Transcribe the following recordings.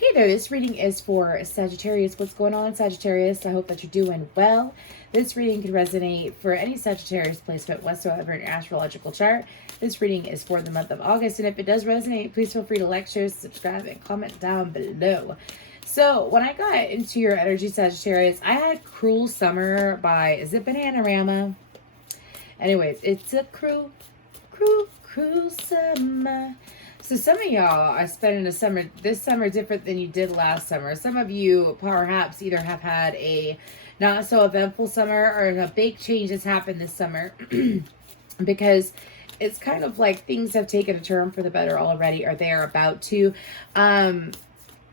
Hey there, this reading is for Sagittarius. What's going on, Sagittarius? I hope that you're doing well. This reading can resonate for any Sagittarius placement whatsoever in your astrological chart. This reading is for the month of August, and if it does resonate, please feel free to like, share, subscribe, and comment down below. So, when I got into your energy, Sagittarius, I had Cruel Summer by, is it Bananarama? Anyways, it's a cruel summer. So some of y'all are spending this summer different than you did last summer. Some of you perhaps either have had a not so eventful summer or a big change has happened this summer because it's kind of like things have taken a turn for the better already, or they are about to.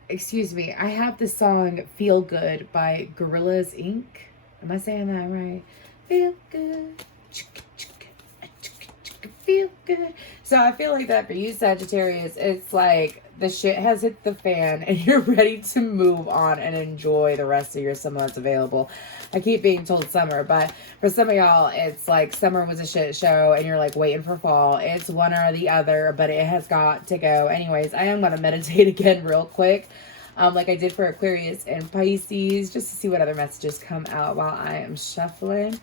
Excuse me, I have the song Feel Good by Gorillaz Inc. Am I saying that right? Feel good. Feel good. So I feel like that for you, Sagittarius, it's like the shit has hit the fan and you're ready to move on and enjoy the rest of your summer that's available. I keep being told summer, but for some of y'all, it's like summer was a shit show and you're like waiting for fall. It's one or the other, but it has got to go. Anyways, I am going to meditate again real quick. Like I did for Aquarius and Pisces, just to see what other messages come out while I am shuffling.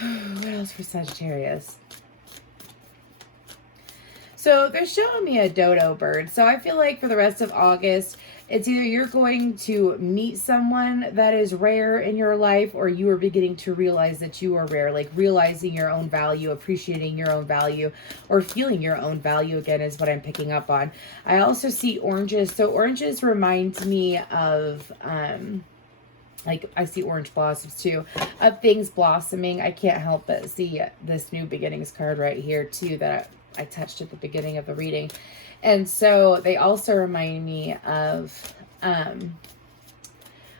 What else for Sagittarius? So they're showing me a dodo bird. So I feel like for the rest of August, it's either you're going to meet someone that is rare in your life, or you are beginning to realize that you are rare, like realizing your own value, appreciating your own value, or feeling your own value again is what I'm picking up on. I also see oranges. So oranges remind me of, like I see orange blossoms too, of things blossoming. I can't help but see this new beginnings card right here too that I touched at the beginning of the reading. And so they also remind me of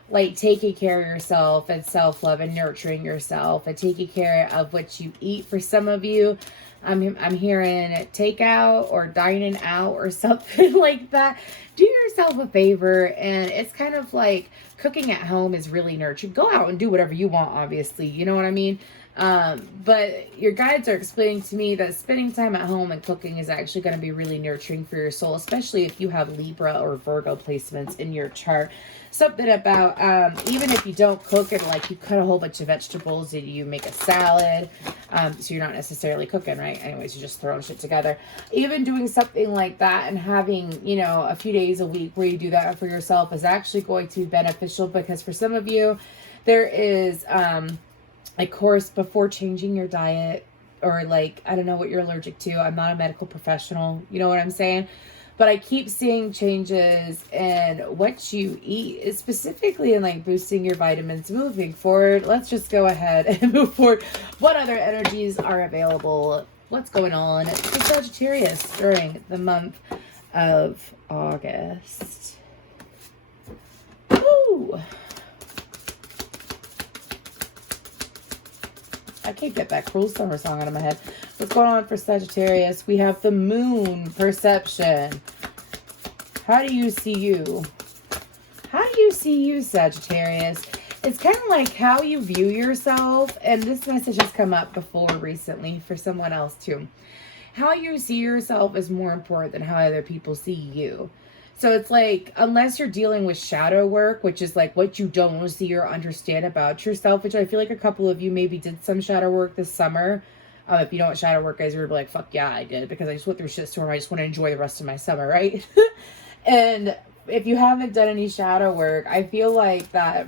like taking care of yourself and self-love and nurturing yourself and taking care of what you eat. For some of you, I'm hearing takeout or dining out or something like that. Do yourself a favor, and it's kind of like cooking at home is really nurturing. Go out and do whatever you want, obviously, you know what I mean? But your guides are explaining to me that spending time at home and cooking is actually going to be really nurturing for your soul, especially if you have Libra or Virgo placements in your chart. Something about, even if you don't cook it, like you cut a whole bunch of vegetables and you make a salad, so you're not necessarily cooking, right? Anyways, you're just throwing shit together. Even doing something like that and having, you know, a few days a week where you do that for yourself is actually going to be beneficial, because for some of you, there is, a course before changing your diet, or like, I don't know what you're allergic to. I'm not a medical professional. You know what I'm saying? But I keep seeing changes in what you eat, specifically in like boosting your vitamins. Moving forward, let's just go ahead and move forward. What other energies are available? What's going on for Sagittarius during the month of August? Ooh. I can't get that Cruel Summer song out of my head. What's going on for Sagittarius? We have the moon perception. How do you see you? How do you see you, Sagittarius? It's kind of like how you view yourself. And this message has come up before recently for someone else too. How you see yourself is more important than how other people see you. So it's like, unless you're dealing with shadow work, which is like what you don't see or understand about yourself, which I feel like a couple of you maybe did some shadow work this summer. If you know what shadow work is, you're like, fuck yeah, I did, because I just went through a shit storm. I just want to enjoy the rest of my summer, right? And if you haven't done any shadow work, I feel like that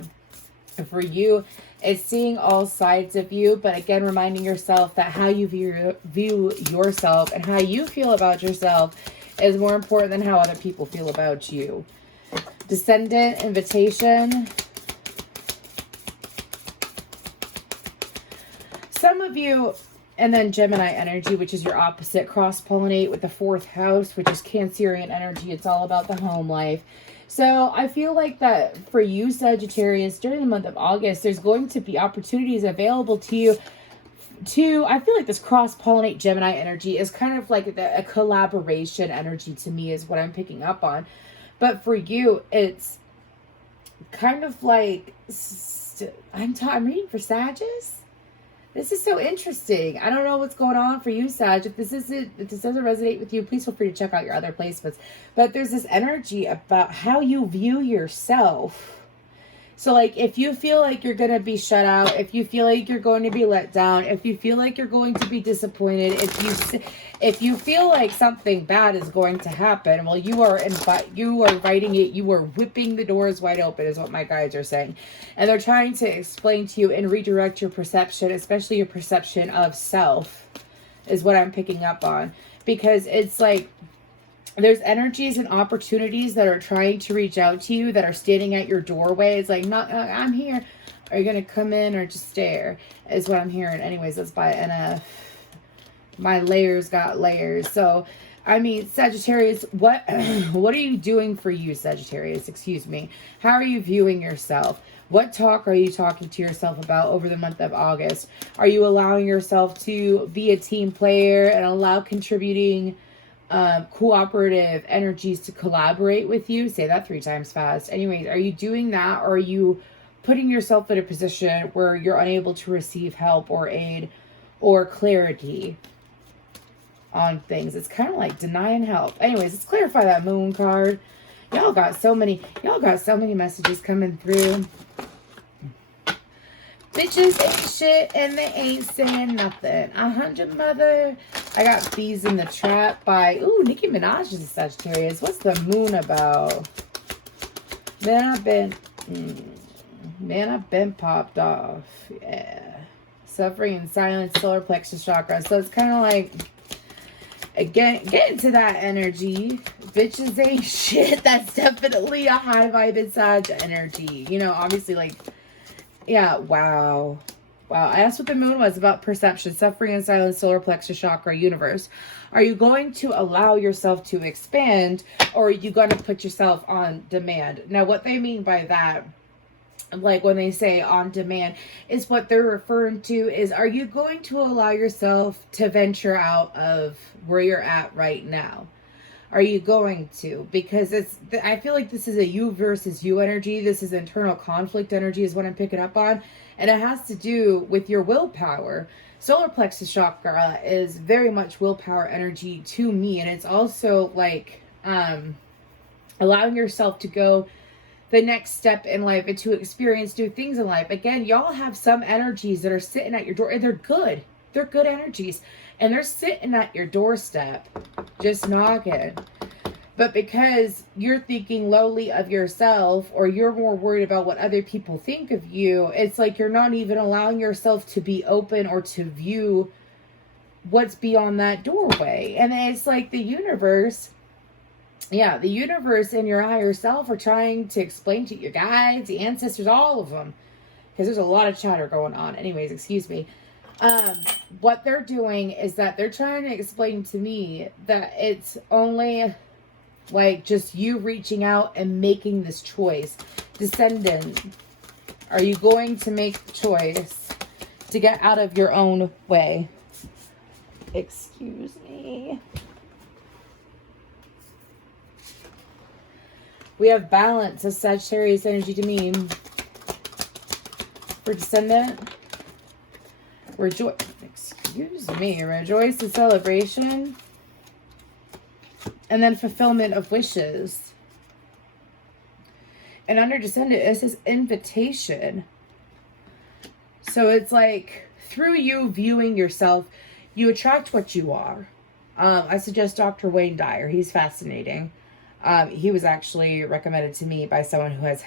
for you, it's seeing all sides of you, but again, reminding yourself that how you view yourself and how you feel about yourself is more important than how other people feel about you. Descendant, invitation. Some of you, and then Gemini energy, which is your opposite, cross-pollinate with the 4th house, which is Cancerian energy. It's all about the home life. So I feel like that for you, Sagittarius, during the month of August, there's going to be opportunities available to you I feel like this cross-pollinate Gemini energy is kind of like a collaboration energy to me is what I'm picking up on. But for you, it's kind of like, I'm reading for Sagittarius. This is so interesting. I don't know what's going on for you, Sag. If this doesn't resonate with you, please feel free to check out your other placements. But there's this energy about how you view yourself. So, like, if you feel like you're going to be shut out, if you feel like you're going to be let down, if you feel like you're going to be disappointed, if you feel like something bad is going to happen, well, you are inviting it. You are whipping the doors wide open, is what my guides are saying. And they're trying to explain to you and redirect your perception, especially your perception of self, is what I'm picking up on. Because it's like, there's energies and opportunities that are trying to reach out to you, that are standing at your doorway. It's like, not, I'm here. Are you going to come in or just stare? Is what I'm hearing. Anyways, that's by NF. My layers got layers. So, I mean, Sagittarius, what are you doing for you, Sagittarius? Excuse me. How are you viewing yourself? What talk are you talking to yourself about over the month of August? Are you allowing yourself to be a team player and allow contributing cooperative energies to collaborate with you? Say that 3 times fast. Anyways, are you doing that, or are you putting yourself in a position where you're unable to receive help or aid or clarity on things? It's kind of like denying help. Anyways, let's clarify that moon card. Y'all got so many messages coming through. Bitches ain't shit and they ain't saying nothing. 100 mother. I got Bees in the Trap by, ooh, Nicki Minaj is a Sagittarius. What's the moon about? Man, I've been popped off. Yeah. Suffering in silence, solar plexus chakra. So it's kind of like, again, get into that energy. Bitches ain't shit. That's definitely a high vibe Sag energy. You know, obviously, like, yeah, wow. Wow, I asked what the moon was about. Perception, suffering in silence, solar plexus chakra, universe. Are you going to allow yourself to expand, or are you going to put yourself on demand? Now, what they mean by that, like when they say on demand, is what they're referring to is, are you going to allow yourself to venture out of where you're at right now? Are you going to? Because I feel like this is a you versus you energy. This is internal conflict energy is what I'm picking up on. And it has to do with your willpower. Solar plexus chakra is very much willpower energy to me. And it's also like allowing yourself to go the next step in life and to experience new things in life. Again, y'all have some energies that are sitting at your door, and they're good. They're good energies. And they're sitting at your doorstep, just knocking. But because you're thinking lowly of yourself, or you're more worried about what other people think of you, it's like you're not even allowing yourself to be open or to view what's beyond that doorway. And it's like the universe, yeah, the universe and your higher self are trying to explain to your guides, the ancestors, all of them, because there's a lot of chatter going on. Anyways, excuse me. What they're doing is that they're trying to explain to me that it's only like just you reaching out and making this choice. Descendant, are you going to make the choice to get out of your own way? Excuse me. We have balance as Sagittarius energy to me. For Descendant, rejoice and celebration. And then fulfillment of wishes. And under Descendant, it says invitation. So it's like, through you viewing yourself, you attract what you are. I suggest Dr. Wayne Dyer. He's fascinating. He was actually recommended to me by someone who has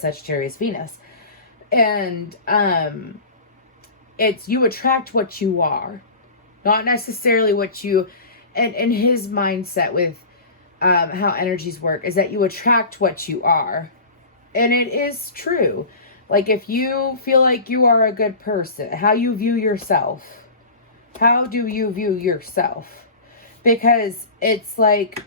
Sagittarius Venus. And it's you attract what you are. Not necessarily what you... And in his mindset with how energies work is that you attract what you are. And it is true. Like if you feel like you are a good person, how you view yourself. How do you view yourself? Because it's like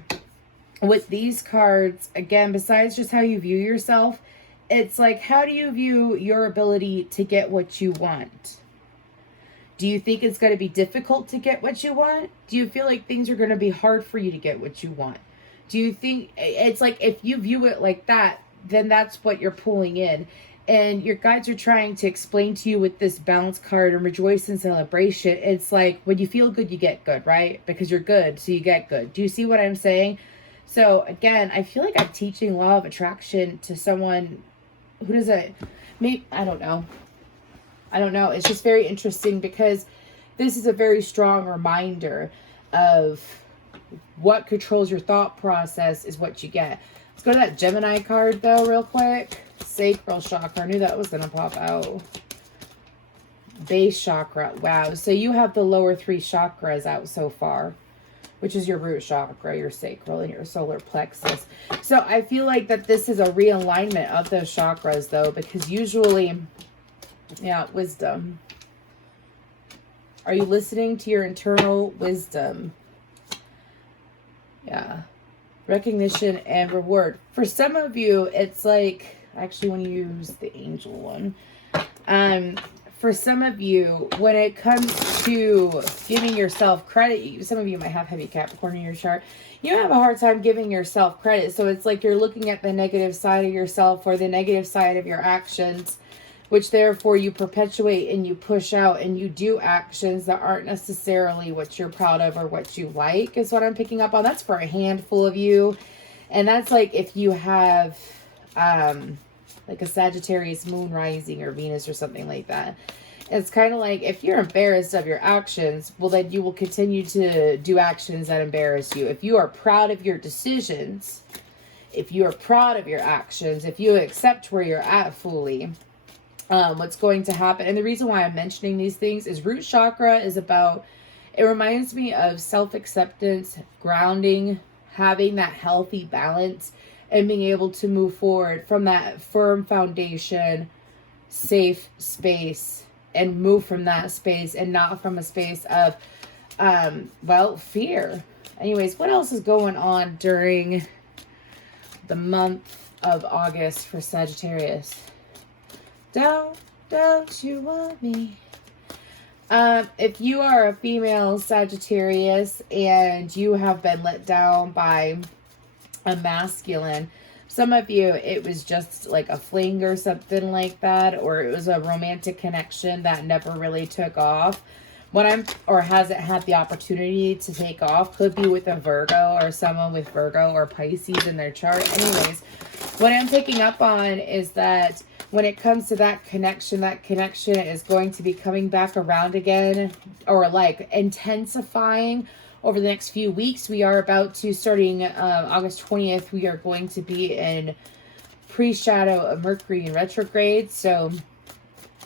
with these cards, again, besides just how you view yourself, it's like, how do you view your ability to get what you want? Do you think it's going to be difficult to get what you want? Do you feel like things are going to be hard for you to get what you want? Do you think it's like, if you view it like that, then that's what you're pulling in. And your guides are trying to explain to you with this balance card and rejoice and celebration. It's like when you feel good, you get good, right? Because you're good, so you get good. Do you see what I'm saying? So again, I feel like I'm teaching law of attraction to someone who doesn't, maybe, I don't know. It's just very interesting because this is a very strong reminder of what controls your thought process is what you get. Let's go to that Gemini card though real quick. Sacral chakra. I knew that was going to pop out. Base chakra. Wow. So you have the lower 3 chakras out so far, which is your root chakra, your sacral, and your solar plexus. So I feel like that this is a realignment of those chakras though, because usually, yeah, wisdom. Are you listening to your internal wisdom? Yeah. Recognition and reward. For some of you, it's like, actually want to use the angel one. For some of you, when it comes to giving yourself credit, some of you might have heavy Capricorn in your chart. You have a hard time giving yourself credit. So it's like you're looking at the negative side of yourself or the negative side of your actions, which therefore you perpetuate and you push out and you do actions that aren't necessarily what you're proud of or what you like, is what I'm picking up on. That's for a handful of you. And that's like if you have like a Sagittarius moon rising or Venus or something like that. It's kind of like if you're embarrassed of your actions, well, then you will continue to do actions that embarrass you. If you are proud of your decisions, if you are proud of your actions, if you accept where you're at fully, what's going to happen. And the reason why I'm mentioning these things is root chakra is about, it reminds me of self-acceptance, grounding, having that healthy balance, and being able to move forward from that firm foundation, safe space, and move from that space and not from a space of, well, fear. Anyways, what else is going on during the month of August for Sagittarius? Don't you want me? If you are a female Sagittarius and you have been let down by a masculine, some of you, it was just like a fling or something like that, or it was a romantic connection that never really took off. Or hasn't had the opportunity to take off. Could be with a Virgo or someone with Virgo or Pisces in their chart. Anyways, what I'm picking up on is that when it comes to that connection is going to be coming back around again, or like intensifying over the next few weeks. We are about to, starting August 20th, we are going to be in pre-shadow of Mercury in retrograde. So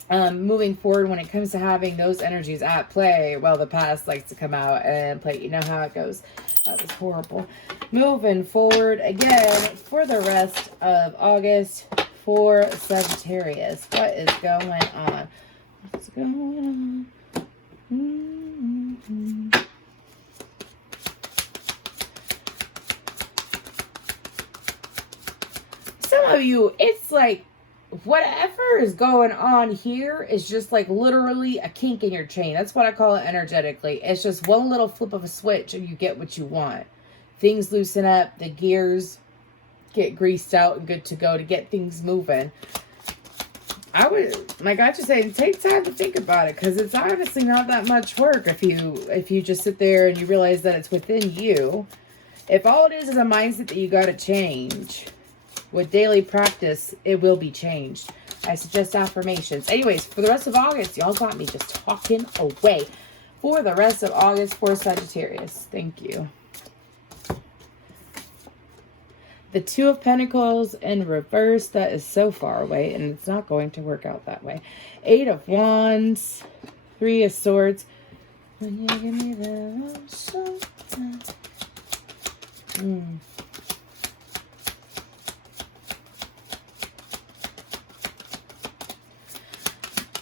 moving forward, when it comes to having those energies at play, well, the past likes to come out and play. You know how it goes. That was horrible. Moving forward again for the rest of August for Sagittarius. What is going on? What's going on? Some of you, it's like whatever is going on here is just like literally a kink in your chain. That's what I call it energetically. It's just one little flip of a switch and you get what you want. Things loosen up, the gears get greased out and good to go to get things moving. My God, just saying, take time to think about it, because it's honestly not that much work if you just sit there and you realize that it's within you. If all it is a mindset that you got to change, with daily practice, it will be changed. I suggest affirmations. Anyways, for the rest of August, y'all got me just talking away. For the rest of August for Sagittarius. Thank you. The Two of Pentacles in reverse. That is so far away, and it's not going to work out that way. 8 of Wands. 3 of Swords. When you give me the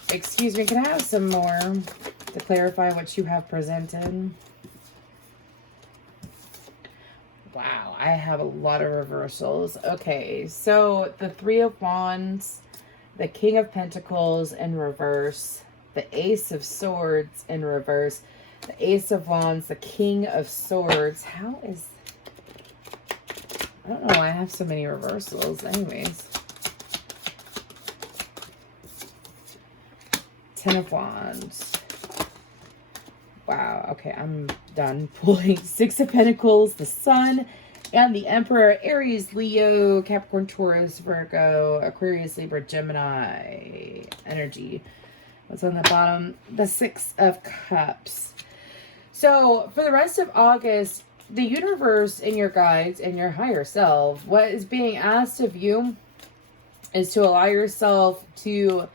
Excuse me, can I have some more to clarify what you have presented? Wow, I have a lot of reversals. Okay, so the 3 of Wands, the King of Pentacles in reverse, the Ace of Swords in reverse, the Ace of Wands, the King of Swords. How is... I don't know why I have so many reversals. Anyways. Ten of Wands. Wow. Okay, I'm done pulling. Six of Pentacles, the Sun, and the Emperor. Aries, Leo, Capricorn, Taurus, Virgo, Aquarius, Libra, Gemini energy. What's on the bottom? The Six of Cups. So for the rest of August, the universe and your guides and your higher self, what is being asked of you is to allow yourself to,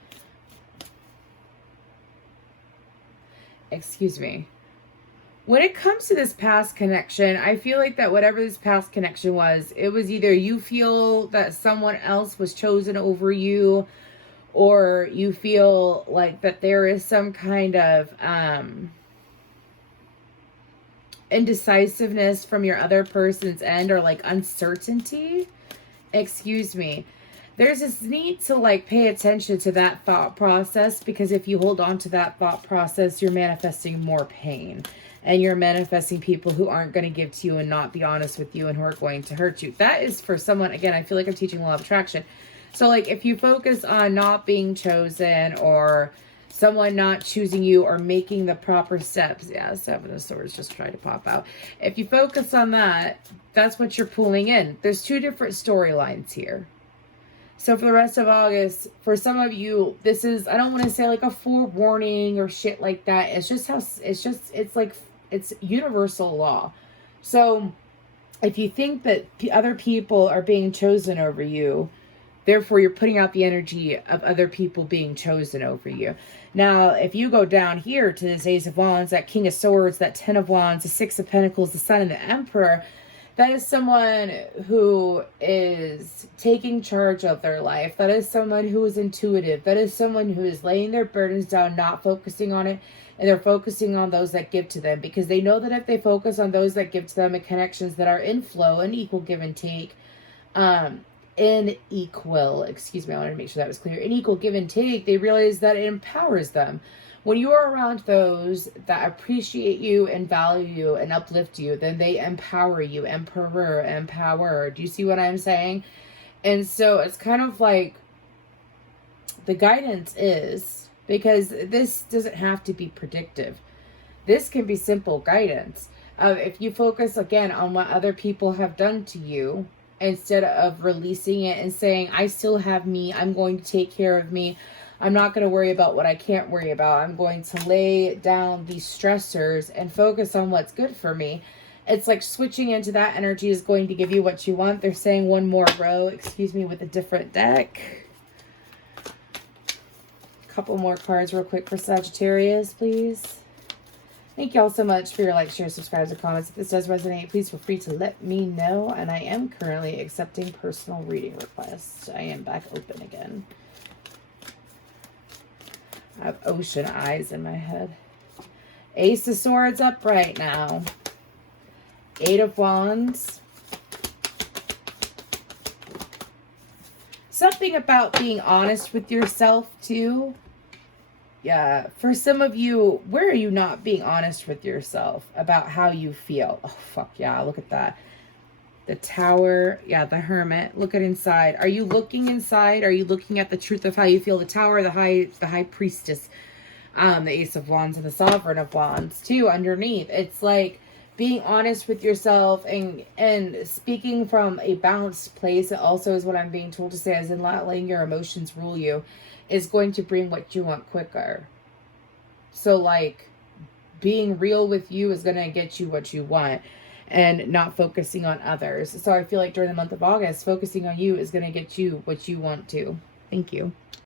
excuse me, when it comes to this past connection, I feel like that whatever this past connection was, it was either you feel that someone else was chosen over you, or you feel like that there is some kind of indecisiveness from your other person's end, or like uncertainty. Excuse me. There's this need to like pay attention to that thought process, because if you hold on to that thought process, you're manifesting more pain, and you're manifesting people who aren't going to give to you and not be honest with you, and who are going to hurt you. That is for someone, again, I feel like I'm teaching law of attraction. So like if you focus on not being chosen, or someone not choosing you, or making the proper steps. Yeah, Seven of Swords just tried to pop out. If you focus on that, that's what you're pulling in. There's two different storylines here. So for the rest of August, for some of you, this is, I don't want to say like a forewarning or shit like that. It's just how, it's like, it's universal law. So if you think that the other people are being chosen over you, therefore you're putting out the energy of other people being chosen over you. Now, if you go down here to this Ace of Wands, that King of Swords, that Ten of Wands, the Six of Pentacles, the Sun, and the Emperor, that is someone who is taking charge of their life. That is someone who is intuitive. That is someone who is laying their burdens down, not focusing on it, and they're focusing on those that give to them, because they know that if they focus on those that give to them and connections that are in flow and equal give and take, in equal, excuse me, I wanted to make sure that was clear, in equal give and take, they realize that it empowers them. When you are around those that appreciate you and value you and uplift you, then they empower you. Emperor, empower. Do you see what I'm saying? And so it's kind of like the guidance is, because this doesn't have to be predictive. This can be simple guidance. If you focus again on what other people have done to you, instead of releasing it and saying, I still have me, I'm going to take care of me, I'm not going to worry about what I can't worry about, I'm going to lay down these stressors and focus on what's good for me. It's like switching into that energy is going to give you what you want. They're saying one more row, excuse me, with a different deck. Couple more cards real quick for Sagittarius, please. Thank you all so much for your likes, shares, subscribes, and comments. If this does resonate, please feel free to let me know. And I am currently accepting personal reading requests. I am back open again. I have ocean eyes in my head. Ace of Swords up right now. Eight of Wands. Something about being honest with yourself too. Yeah, for some of you, where are you not being honest with yourself about how you feel? Oh, fuck yeah, look at that. The Tower, yeah, the Hermit. Look at inside. Are you looking inside? Are you looking at the truth of how you feel? The Tower, the High Priestess, the Ace of Wands, and the Sovereign of Wands too underneath. It's like being honest with yourself and speaking from a balanced place. It also is what I'm being told to say, as in not letting your emotions rule you, is going to bring what you want quicker. So like being real with you is going to get you what you want, and not focusing on others. So I feel like during the month of August, focusing on you is going to get you what you want to. Thank you.